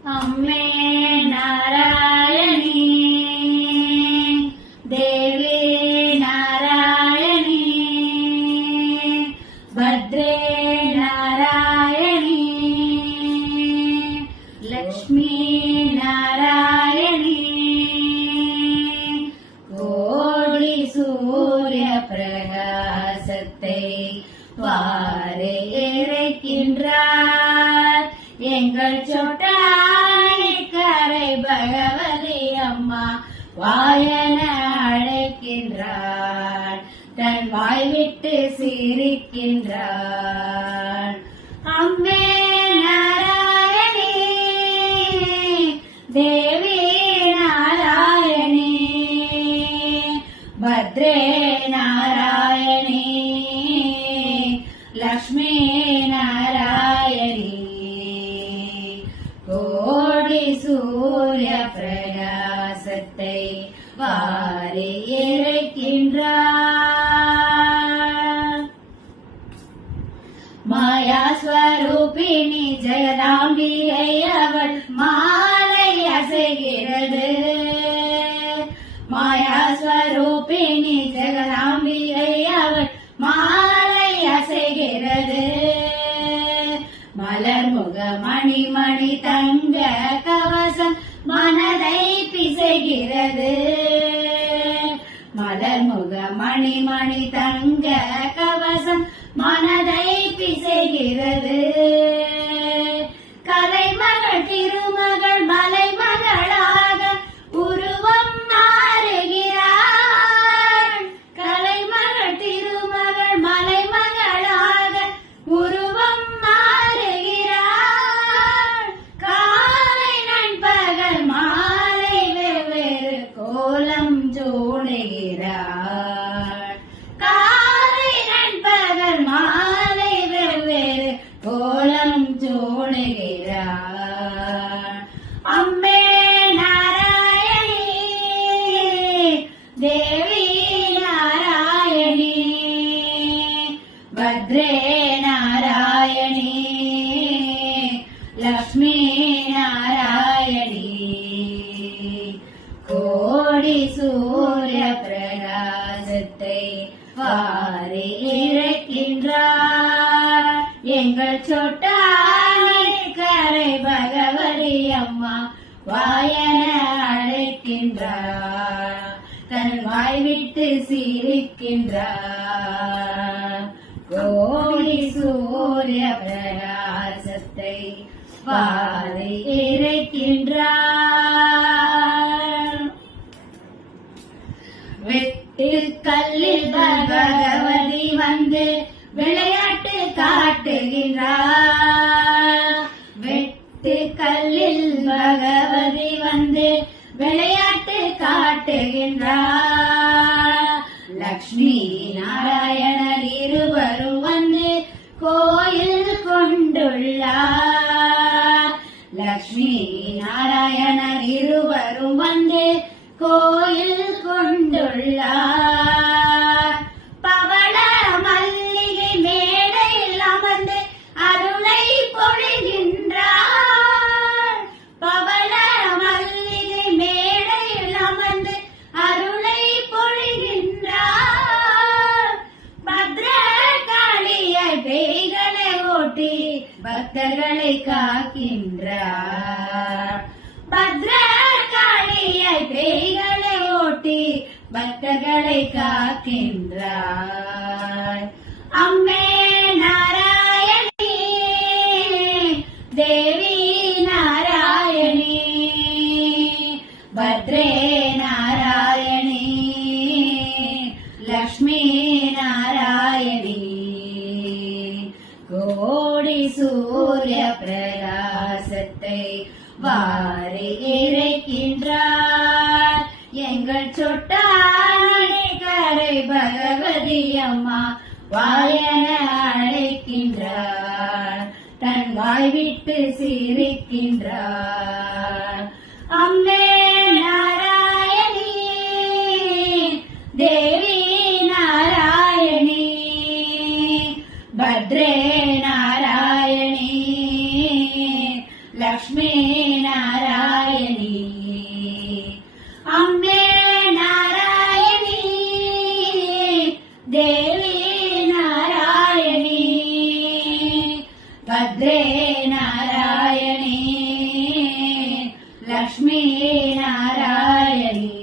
अम्मे नारायणी देवी नारायणी भद्रे नारायणी लक्ष्मी नारायणी कोडि सूर्य प्रकाशத்தை வாரே இறைக்கின்றார் எங்கள் சொட்டானிக்கரை பகவதி அம்மா வாயன அழைக்கின்றார் தன் வாய் விட்டு சிரிக்கின்றார் அம்மே நாராயணி தேவி நாராயணி பத்ரே நாராயணி லக்ஷ்மி நாராயணி கோடி சூரிய பிரகாசத்தை வாரி இறைக்கின்றார் மாயா ஸ்வரூபிணி ஜெகதாம்பிகை அவள் மாலை அசைகிறது மாயா ஸ்வரூபிணி ஜெகதாம்பிகை அவள் மாலை அசைகிறது மலர்முக மணி மணி தங்க கவசம் மனதை பிசைகிறது மலர்முக மணி மணி தங்க கவசம் மனதை பிசைகிறது கலைமகள் திருமகள் மலைமகளாக உருவம் மாறுகிறாள் கலைமகள் திருமகள் மலைமகளாக உருவம் மாறுகிறாள் காலை நண்பகல் மாலை வெவ்வேறு கோலம் ஜோடுகிறாள் காலை நண்பகல் மாலை வெவ்வேறு கோலம் ஜோடுகிறாள் அம்மே நாராயணி தேவி நாராயணி பத்ரே நாராயணி லக்ஷ்மி நாராயணி கோடி சூரிய பிரகாசத்தை வாரி இறைக்கின்றார் எங்கள் சொட்டானிக்கரை பகவதி அம்மா வாயன அழைக்கின்றார் தன் வாய் விட்டு சிரிக்கின்றார் கோடி சூரிய பிரகாசத்தை வாரி இறைக்கின்றார் வெட்டு கல்லில் பகவதி வந்து விளையாட்டு காட்டுகின்றார் வெட்டு கல்லில் பகவதி வந்து விளையாட்டு காட்டுகின்றார் லக்ஷ்மி நாராயணர் இருவரும் வந்து கோயில் கொண்டுள்ளார் லக்ஷ்மி நாராயணர் இருவரும் வந்து கோயில் கொண்டுள்ளார் பவள மல்லிகை மேடையில் அமர்ந்து அருளை பொழிகின்றார் பவள மல்லிகை மேடையில் அமர்ந்து அருளை பொழிகின்றார் பத்ரகாளியை பேய்களை ஓட்டி பக்தர்களை காக்கின்றார் பத்ரகாளியை பேய்களை ஓட்டி பக்தர்களை காக்கின்றார் அம்மே நாராயணி தேவி நாராயணி பத்ரே நாராயணி லக்ஷ்மி நாராயணி கோடி சூரிய பிரகாசத்தை வாரி இறைக்கின்றார் எங்கள் சொட்டானிக்கரை பகவதி அம்மா வாயன அழைக்கின்றார் தன் வாய் விட்டு சிரிக்கின்றார் அம்மே நாராயணி தேவி நாராயணி பத்ரே நாராயணி லக்ஷ்மி லக்ஷ்மி நாராயணி